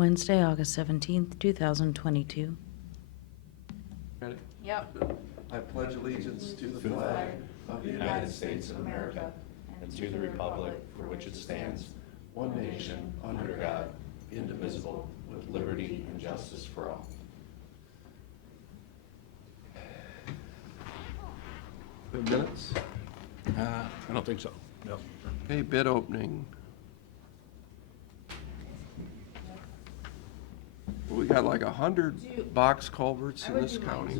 Wednesday, August 17th, 2022. Ready? Yep. I pledge allegiance to the flag of the United States of America and to the republic for which it stands, one nation, under God, indivisible, with liberty and justice for all. Good minutes? I don't think so. No. Okay, bid opening. We got like 100 box culverts in this county.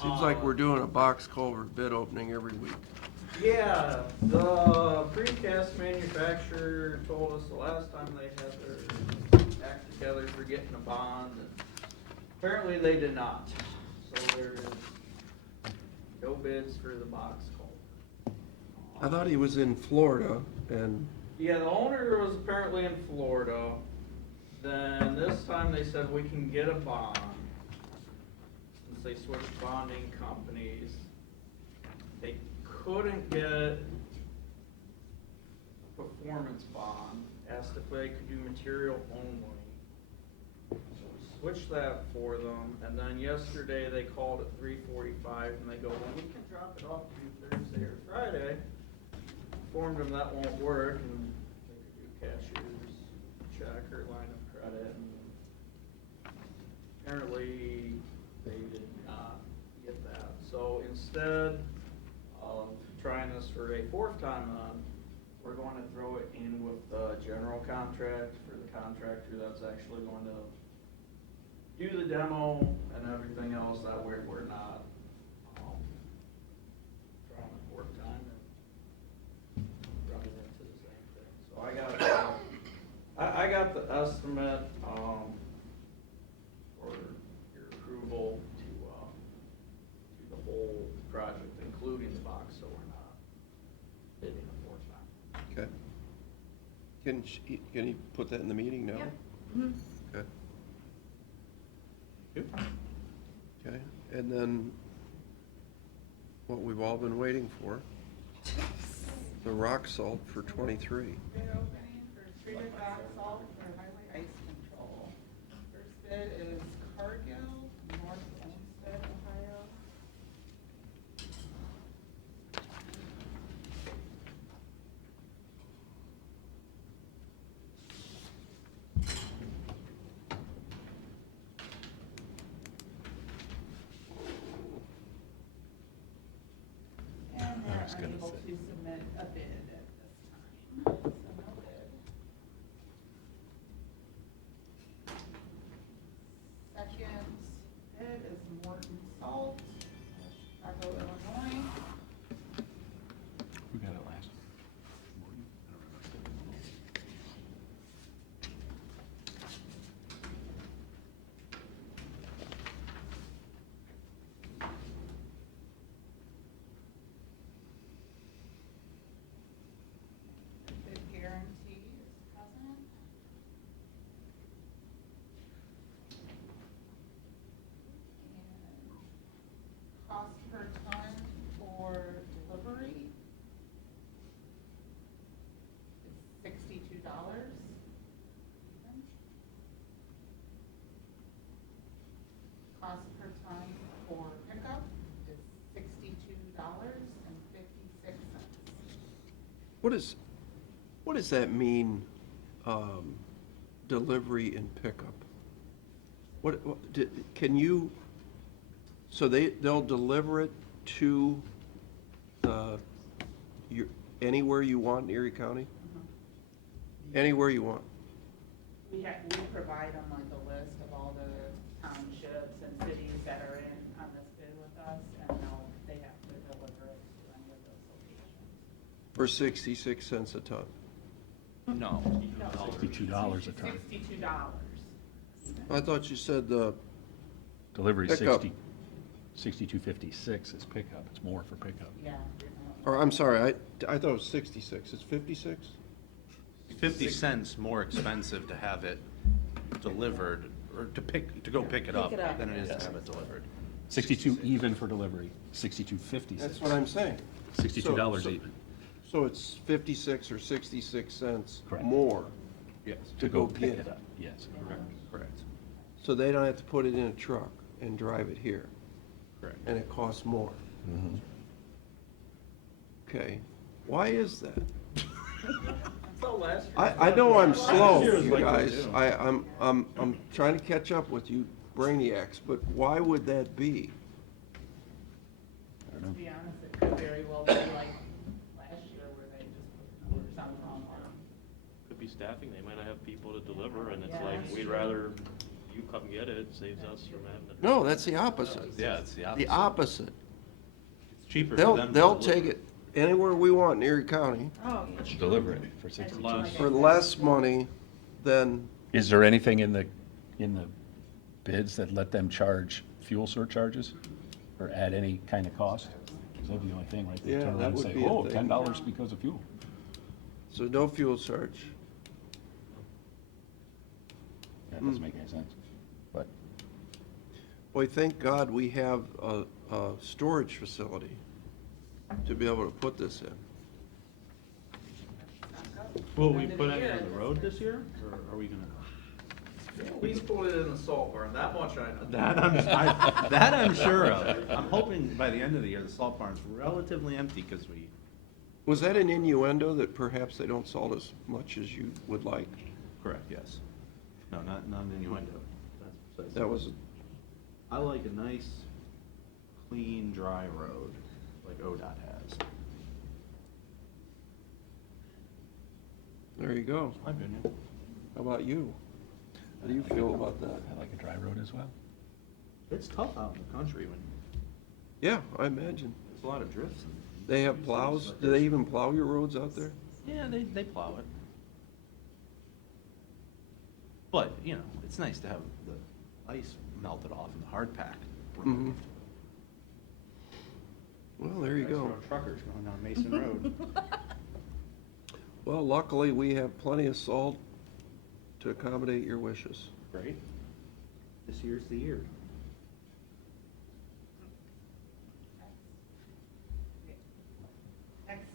Seems like we're doing a box culvert bid opening every week. Yeah, the precast manufacturer told us the last time they had their act together for getting a bond, and apparently they did not. So there is no bids for the box culvert. I thought he was in Florida and, Yeah, the owner was apparently in Florida. Then this time they said we can get a bond. Since they switched bonding companies, they couldn't get a performance bond, asked if they could do material only. So we switched that for them, and then yesterday they called at 3:45 and they go, well, we can drop it off to you Thursday or Friday. Informed them that won't work, and they could do cashier's check or line of credit, and apparently they did not get that. So instead of trying this for a fourth time on, we're going to throw it in with the general contract for the contractor that's actually going to do the demo and everything else. That way we're not trying a fourth time and running into the same thing. So I got the estimate for your approval to do the whole project, including the box, so we're not bidding a fourth time. okay. Can he put that in the meeting now? Yep. Okay. Okay, and then what we've all been waiting for, the rock salt for 23. Bid opening for treated rock salt for highway ice control. First bid is Cargill, North Olmsted, Ohio. And they're was gonna unable say. to submit a bid at this time, so no bid. Second bid is Morton Salt, Chicago, Illinois. Who got it last? Morton? I don't remember. Bid guarantee is present. And cost per ton for delivery is $62. Cost per ton for pickup is $62.56. What does that mean, delivery and pickup? Can you, so they'll deliver it to anywhere you want in Erie County? Anywhere you want? We provide them like a list of all the townships and cities that are in on this bid with us, and they have to deliver it to any of those locations. For 66 cents a ton? No. $62 a ton. $62. I thought you said the, Delivery Pickup. 62.56 is pickup. It's more for pickup. Yeah. or I'm sorry, I thought it was 66. It's 56? 50 cents more expensive to have it delivered, or to go pick it up Pick it up. than it is to have it delivered. 62 even for delivery, 62.56. That's what I'm saying. $62 So- even. So it's 56 or 66 cents Correct. more Yes. to go pick get it. up. Yes, Correct, So they don't have to put it in a truck and drive it here, correct. and it costs more. Mm-hmm. Okay, why is that? So last year. I know I'm slow, year was you like that guys. too. I'm trying to catch up with you brainiacs, but why would that be? To be honest, it could very well be like last year where they just put numbers on the wrong one. Could be staffing, they might not have people to deliver, and it's Yeah, like, that's we'd true. rather you come get it, saves us from having to. No, that's the opposite. Yeah, it's the opposite. The opposite. It's cheaper for them to They'll deliver. take it anywhere we want in Erie County Oh, Deliver it for 62. for less money than, Is there anything in the bids that let them charge fuel surcharges or add any kind of cost? Is that the only thing, right? They Yeah, turn around that and would say, be a oh, thing. $10 because of fuel. so no fuel surcharge. That doesn't make any sense. But Boy, thank God we have a storage facility to be able to put this in. Will we End of put the any year. on the road this year, or are we gonna? We put it in the salt barn, that much I know. That I'm sure of. I'm hoping by the end of the year, the salt barn's relatively empty, because we, Was that an innuendo that perhaps they don't salt as much as you would like? correct, yes. No, not an innuendo. That's precisely. That was, I like a nice, clean, dry road, like ODOT has. there you go. My opinion. How about you? How do you feel about that? I like a dry road as well. It's tough out in the country when Yeah, I imagine. there's a lot of drifts. They have plows? Do they even plow your roads out there? Yeah, they plow it. But, you know, it's nice to have the ice melted off and the hard pack removed. Well, there you Nice go. for our truckers going down Mason Road. Well, luckily, we have plenty of salt to accommodate your wishes. Great. This year's the year. next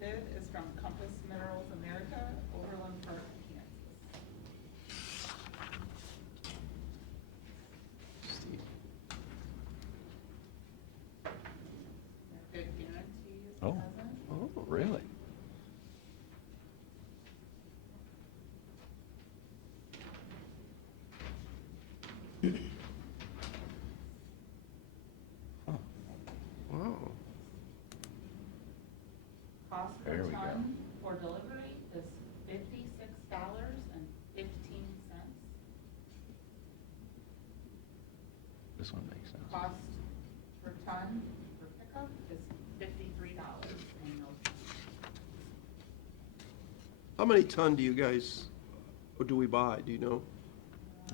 bid is from Compass Minerals America, Overland Park, Kansas. Steve. Their bid guarantee is Oh. present. Oh, Really? wow. Cost per There we go. ton for delivery is $56.15. This one makes sense. Cost per ton for pickup is $53. How many ton do you guys, or do we buy, do you know?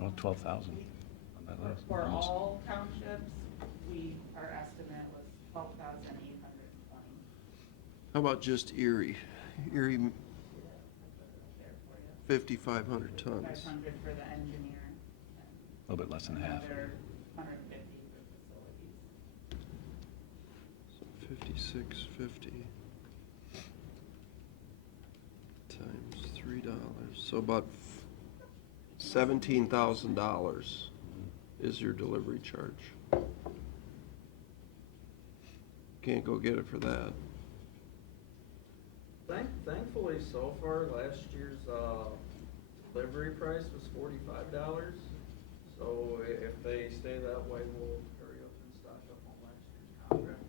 Oh, 12,000 on that list. For Almost. all townships, our estimate was 12,820. How about just Erie? Erie, There for you. 5,500 tons. 500 for the engineer. A little bit less than half. Another 150 for facilities. So 56.50 times $3, so about $17,000 is your delivery charge. Can't go get it for that. Thankfully, so far, last year's, delivery price was $45. So if they stay that way, we'll hurry up and stock up on last year's contract.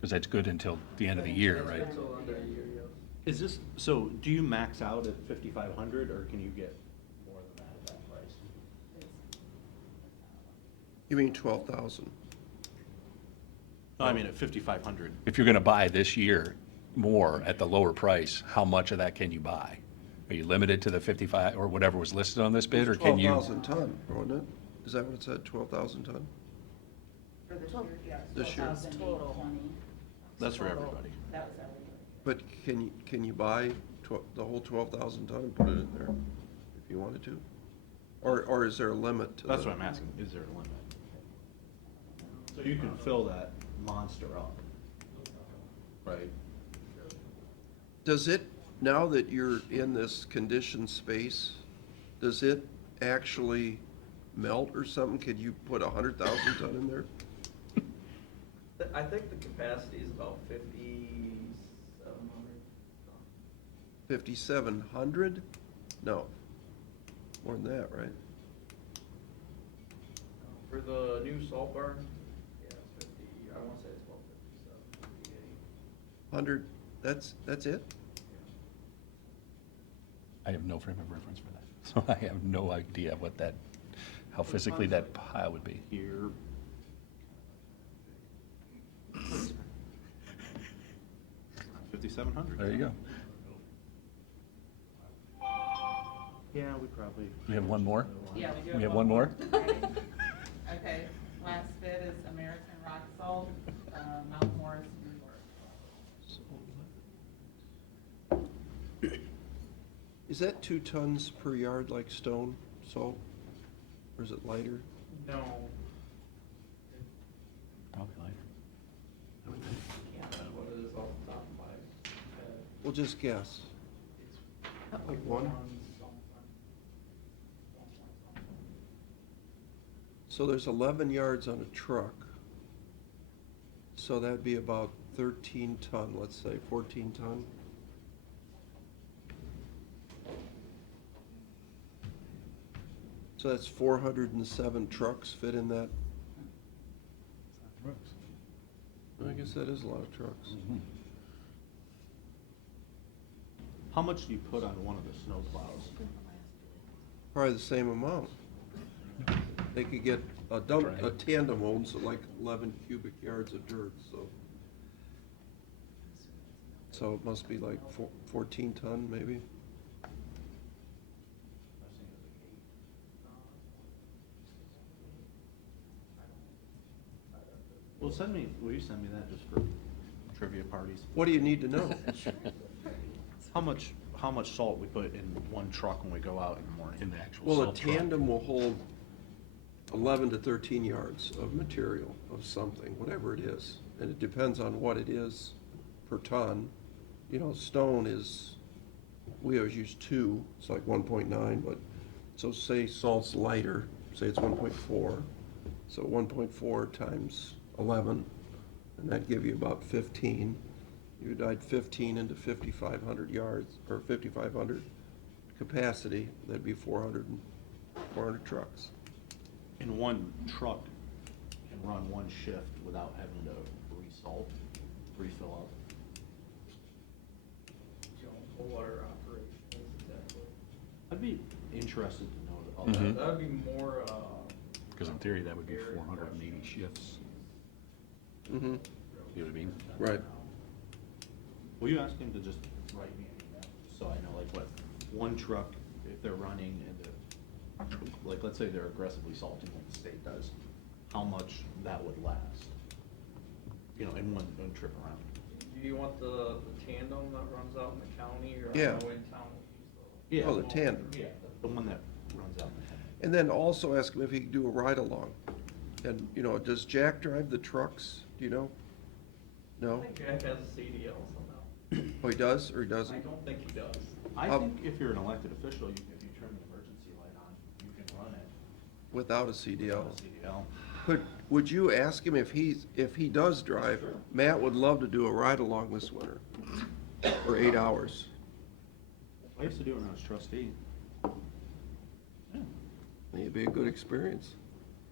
Because that's good until the end of the year, right? Until end of the year, yes. Is this, so do you max out at 5,500, or can you get more than that at that price? You mean 12,000? No, I mean at 5,500. If you're gonna buy this year more at the lower price, how much of that can you buy? Are you limited to the 55, or whatever was listed on this bid, or can you? 12,000 ton, wasn't it? Is that what it said, 12,000 ton? For this year, yes. This year. 12,820. That's for everybody. That was everybody. But can you buy the whole 12,000 ton and put it in there if you wanted to? Or is there a limit to that? That's what I'm asking, is there a limit? So you can fill that monster up, right? Does it now that you're in this conditioned space, does it actually melt or something? Could you put 100,000 ton in there? I think the capacity is about 5,700. 5,700? No, more than that, right? For the new salt barn, yeah, it's 50, I wanna say it's about 57, 58. 100, that's it? I have no frame of reference for that, so I have no idea what that, how physically that pile would be. Here. 5,700. There you go. Yeah, we probably. We have one more? Yeah, we do. We have one more? Okay, last bid is American Rock Salt, Mount Morris, New York. Is that 2 tons per yard like stone salt? Or is it lighter? No, Probably lighter. that's what it is off the top of my head. We'll just guess. It's Like one? something. So there's 11 yards on a truck. So that'd be about 13 ton, let's say, 14 ton. So that's 407 trucks fit in that. I guess that is a lot of trucks. How much do you put on one of the snow plows? Probably the same amount. They could get a tandem owns like 11 cubic yards of dirt, so. So it must be like 14 ton, maybe? Well, will you send me that just for trivia parties? What do you need to know? How much salt we put in one truck when we go out in the morning? In the actual Well, a salt truck. tandem will hold 11 to 13 yards of material, of something, whatever it is. And it depends on what it is per ton. You know, stone is, we always use 2, it's like 1.9, but, so say salt's lighter, say it's 1.4. So 1.4 times 11, and that'd give you about 15. You divide 15 into 5,500 yards, or 5,500 capacity, that'd be 400 trucks. And one truck can run one shift without having to re-salt, refill up. What our operation is exactly. I'd be interested to know all Mhm. that. That'd be more, Because in theory, that would be 480 shifts. Mm-hmm. You know what I mean? Right. Will you ask him to just write me an email, so I know like what, one truck, if they're running and like, let's say they're aggressively salting like the state does, how much that would last? You know, in one trip around. do you want the tandem that runs out in the county, or Yeah. I know in town we use Oh, the tandem. Yeah, the one that runs out in the county. And then also ask him if he can do a ride-along. And, you know, does Jack drive the trucks? Do you know? the, No? I think Jack has a CDL somehow. Oh, he does, or he I doesn't? don't think he does. I How- think if you're an elected official, if you turn the emergency light on, you can run it Without a CDL? without a CDL. Would you ask him if he does drive? Matt would love to do a ride-along this winter for 8 hours. I used to do it when I was trustee. Yeah, It'd be a good experience.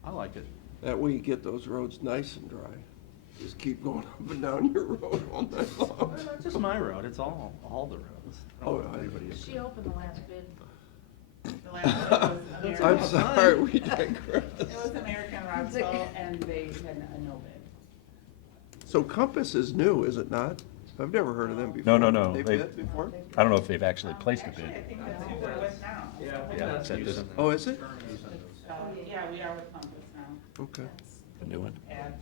I like it. That way you get those roads nice and dry. Just keep going up and down your road all night long. Well, not just my road, it's all the roads. I don't know if anybody is. She opened the last bid. The last bid was American. I'm sorry, we digress. It was American Rock Salt, and they had a no bid. So Compass is new, is it not? I've never heard of them before. No. They've They- bid before? I don't know if they've actually placed a Actually, I bid. think that's who we're with now. Yeah, I think Yeah, that's that using doesn't- the Oh, is it? term using those. Yeah, we are with Compass now, Okay. The new one? at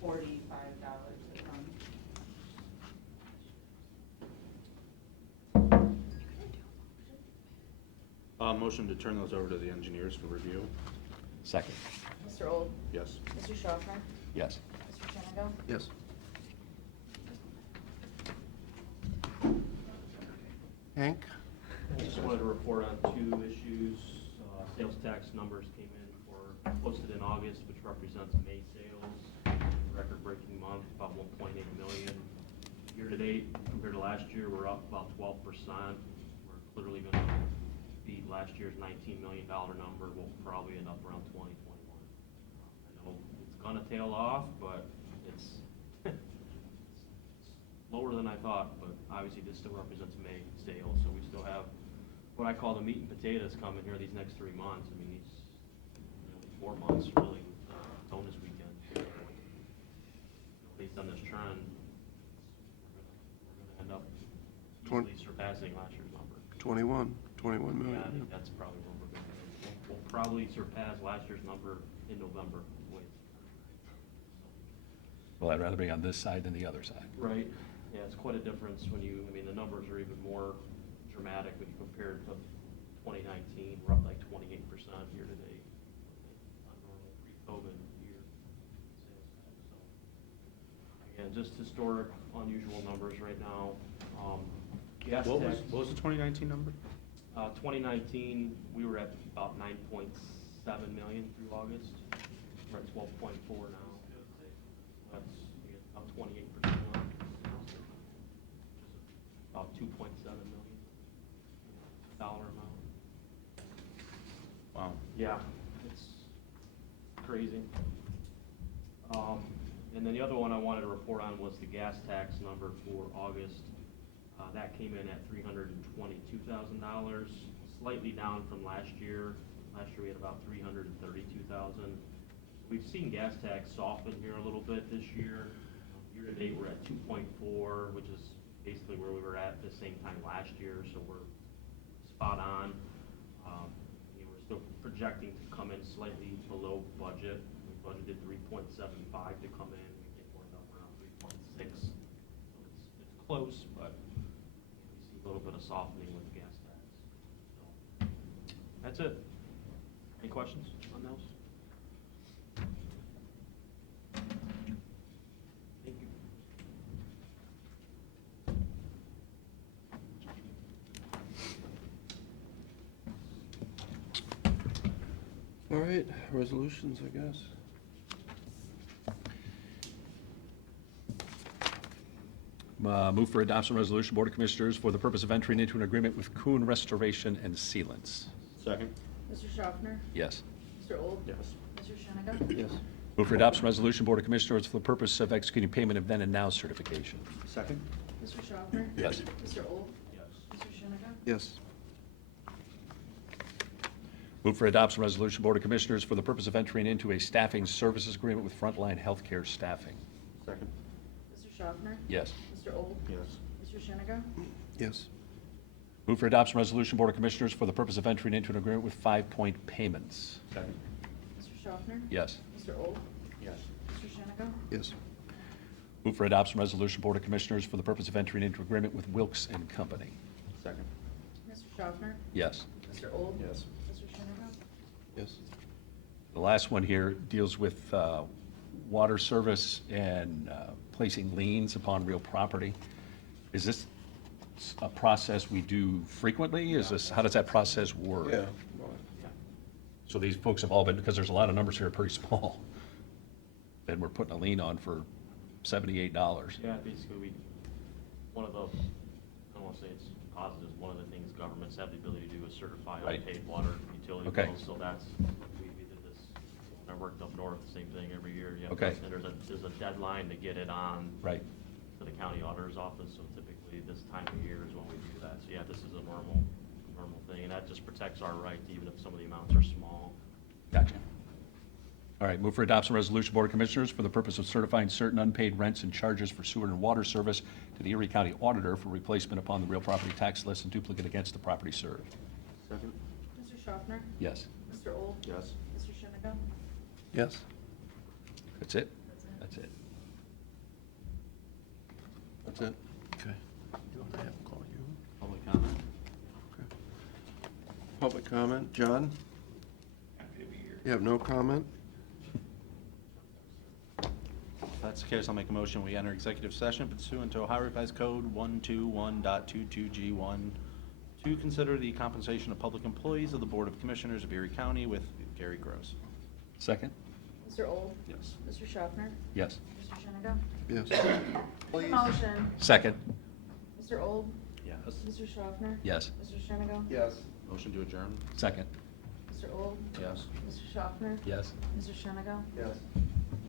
$45 a ton. Motion to turn those over to the engineers for review. Second. Mr. Old? Yes. Mr. Schoffer? Yes. Mr. Shenango? Yes. Hank? I just wanted to report on two issues. Sales tax numbers came in posted in August, which represents May sales, record-breaking month, about 1.8 million. Year-to-date, compared to last year, we're up about 12%. We're clearly going to beat last year's $19 million number. We'll probably end up around 20, 21. I know it's going to tail off, but it's lower than I thought, but obviously this still represents May sales, so we still have what I call the meat and potatoes coming here these next 3 months. I mean, these 4 months really, bonus weekend. Based on this trend, we're gonna end up easily surpassing last year's number. 21 million. Yeah, I think that's probably what we're gonna do. We'll probably surpass last year's number in November. Well, I'd rather be on this side than the other side. Right, yeah, it's quite a difference when you, I mean, the numbers are even more dramatic when you compare it to 2019, we're up like 28% year-to-date on normal pre-COVID year sales tax. So again, just historic, unusual numbers right now. Gas What tax. was the 2019 number? 2019, we were at about 9.7 million through August. We're at 12.4 now. That's about 28% up. About 2.7 million dollar amount. Wow. Yeah, it's crazy. And then the other one I wanted to report on was the gas tax number for August. That came in at $322,000, slightly down from last year. Last year we had about $332,000. We've seen gas tax soften here a little bit this year. Year to date, we're at 2.4, which is basically where we were at the same time last year, so we're spot on. We're still projecting to come in slightly below budget. We budgeted 3.75 to come in. We think we're up around 3.6. So it's close, but we see a little bit of softening with the gas tax. So that's it. Any questions on those? Thank you. All right, resolutions, I guess. Move for adoption resolution, Board of Commissioners, for the purpose of entering into an agreement with Kuhn Restoration and Sealants. Second? Mr. Schaffner? Yes. Mr. Old? Yes. Mr. Sheniga? Yes. Move for adoption resolution, Board of Commissioners, for the purpose of executing payment of then and now certification. Second? Mr. Schaffner? Yes. Mr. Old? Yes. Mr. Sheniga? Yes. Move for adoption resolution, Board of Commissioners, for the purpose of entering into a staffing services agreement with Frontline Healthcare Staffing. Second? Mr. Schaffner? Yes. Mr. Old? Yes. Mr. Sheniga? Yes. Move for adoption resolution, Board of Commissioners, for the purpose of entering into an agreement with 5 Point Payments. Second? Mr. Schaffner? Yes. Mr. Old? Yes. Mr. Sheniga? Yes. Move for adoption resolution, Board of Commissioners, for the purpose of entering into agreement with Wilkes and Company. Second? Mr. Schaffner? Yes. Mr. Old? Yes. Mr. Sheniga? Yes. The last one here deals with water service and placing liens upon real property. Is this a process we do frequently? Is this, how does that process work? Yeah. So these folks have all been, because there's a lot of numbers here pretty small, and we're putting a lien on for $78. Yeah, basically, one of the, I don't want to say it's positives, one of the things governments have the ability to do is certify Right. unpaid water utility Okay. bills, so that's, we did this, when I worked up north, the same thing every year. You have Okay. this, and there's a deadline to get it on Right. to the county auditor's office, so typically this time of year is when we do that. So yeah, this is a normal thing, and that just protects our right, even if some of the amounts are small. Gotcha. All right, move for adoption resolution, Board of Commissioners, for the purpose of certifying certain unpaid rents and charges for sewer and water service to the Erie County Auditor for replacement upon the real property tax list and duplicate against the property served. Second? Mr. Schaffner? Yes. Mr. Old? Yes. Mr. Sheniga? Yes. That's it? That's it. That's it. That's it? Okay. You want to have them call you? Public comment? Okay. Public comment, John? You have no comment? If that's the case, I'll make a motion, we enter executive session pursuant to Ohio Revised Code 121.22G1, to consider the compensation of public employees of the Board of Commissioners of Erie County with Gary Gross. Second? Mr. Old? Yes. Mr. Schaffner? Yes. Mr. Shenna? Yes. Motion. Second? Mr. Old? Yes. Mr. Schaffner? Yes. Mr. Shenna? Yes. Motion to adjourn? Second? Mr. Old? Yes. Mr. Schaffner? Yes. Mr. Shenna? Yes.